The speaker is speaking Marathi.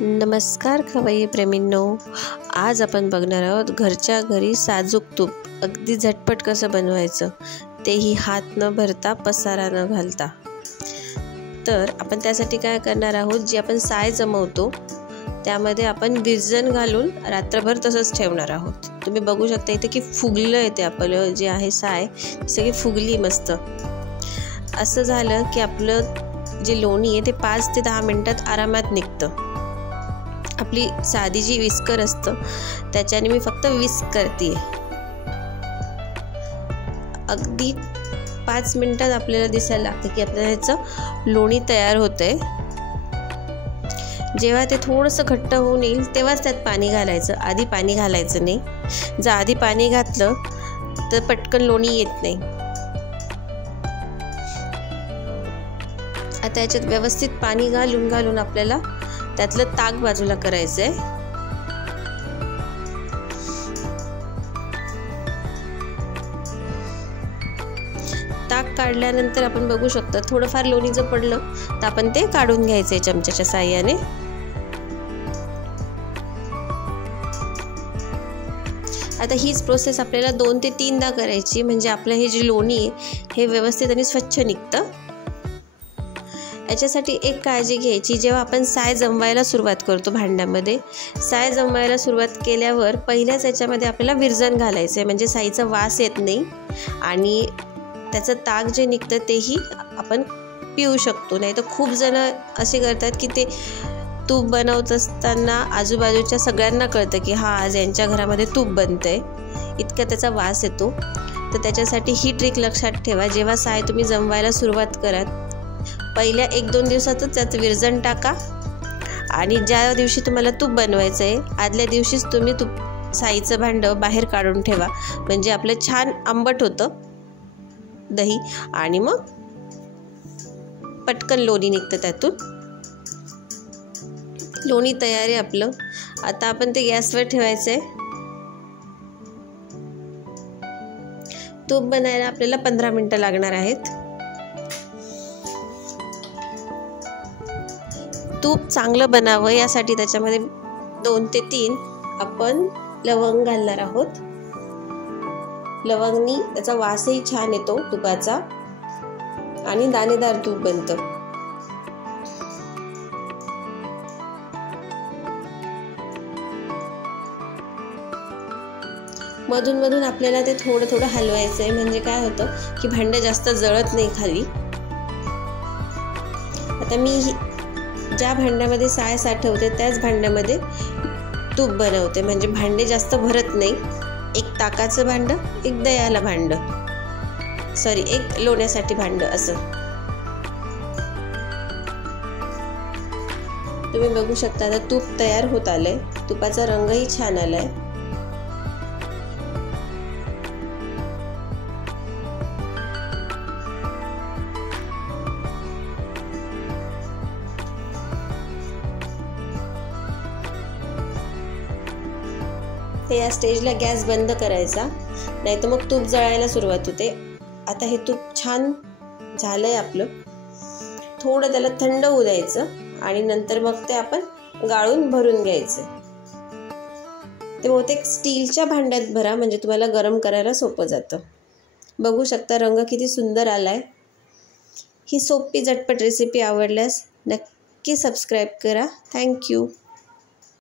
नमस्कार खवय्ये प्रेमींनो, आज आपण बघणार आहोत घरच्या घरी साजूक तूप अगदी झटपट कसं बनवायचं, तेही हात न भरता पसारा न घालता। तर आपण त्यासाठी काय करणार आहोत, जी आपण साय जमवतो त्यामध्ये आपण विरजण घालून रात्रभर तसंच ठेवणार आहोत। तुम्ही बघू शकता इथे की फुगलं आहे ते आपलं जे आहे साय सगळी फुगली मस्त। असं झालं की आपलं जे लोणी आहे ते 5 ते 10 मिनिटात आरामात निघतं। आपली साधी जी विस्कर असतं त्याच्याने मी फक्त विस्क करते। अगदी 5 मिनिटात आपल्याला दिसायला लागतं की आपल्याला ह्याचं लोणी तयार होतंय। जेव्हा ते थोडंसं घट्ट होऊन येईल तेव्हाच त्यात पाणी घालायचं, आधी पाणी घालायचं नाही। जर आधी पाणी घातलं तर पटकन लोणी येत नाही। आता याच्यात व्यवस्थित पाणी घालून आपल्याला त्यातलं ताक बाजूला करायचंय। ताक काढल्यानंतर आपण बघू शकतो थोडंफार लोणी जर पडलं तर आपण ते काढून घ्यायचंय चमच्याच्या साहाय्याने। आता हीच प्रोसेस आपल्याला 2 ते 3दा करायची, म्हणजे आपलं हे जे लोणी आहे हे व्यवस्थित आणि स्वच्छ निघतं। याच्यासाठी एक काळजी घ्यायची, जेव्हा आपण साय जमवायला सुरुवात करतो भांड्यामध्ये, साय जमवायला सुरुवात केल्यावर पहिल्याच याच्यामध्ये आपल्याला विरजण घालायचं आहे, म्हणजे साईचा वास येत नाही आणि त्याचं ताक जे निघतं तेही आपण पिऊ शकतो। नाही तर खूप जण असे करतात की ते तूप बनवत असताना आजूबाजूच्या सगळ्यांना कळतं की हा आज यांच्या घरामध्ये तूप बनतंय, इतका त्याचा वास येतो। तर त्याच्यासाठी ही ट्रिक लक्षात ठेवा, जेव्हा साय तुम्ही जमवायला सुरुवात कराल पहिल्या 1-2 दिवसातच त्याचं विरजण टाका आणि ज्या दिवशी तुम्हाला तूप बनवायचं आहे आदल्या दिवशीच तुम्ही साईचं भांडं बाहेर काढून ठेवा, म्हणजे आपलं छान आंबट होतं दही आणि मग पटकन लोणी निघतं त्यातून। लोणी तयार आहे आपलं। आता आपण ते गॅसवर ठेवायचं आहे। तूप बनायला आपल्याला 15 मिनिटं लागणार आहेत। तूप चांगलं बनावं यासाठी त्याच्यामध्ये 2 ते 3 आपण लवंग घालणार आहोत। लवंगनी त्याचा वासही छान येतो तुपाचा आणि दाणेदार तूप बनतं। मधून आपल्याला ते थोडं हलवायचं आहे, म्हणजे काय होतं की भांडं जास्त जळत नाही खाली। आता मी ज्या भांड्यामध्ये साय साठवते त्याच भांड्यामध्ये तूप बनवते, म्हणजे भांडे जास्त भरत नाही। एक ताकाचं भांडं, एक दह्याला भांडं, एक लोण्यासाठी भांडं असं। तुम्ही बघू शकता आता तूप तयार होत आलंय, तुपाचा रंगही छान आलाय। या स्टेजला गॅस बंद करायचा, नाही तर मग तूप जळायला सुरुवात होते। आता हे तूप छान झालंय आपलं, थोडं त्याला थंड होऊ द्यायचं आणि नंतर मग ते आपण गाळून भरून घ्यायचं। ते बहुतेक स्टीलच्या भांड्यात भरा, म्हणजे तुम्हाला गरम करायला सोपं जातं। बघू शकता रंग किती सुंदर आलाय। ही सोपी झटपट रेसिपी आवडल्यास नक्की सबस्क्राईब करा। थँक्यू।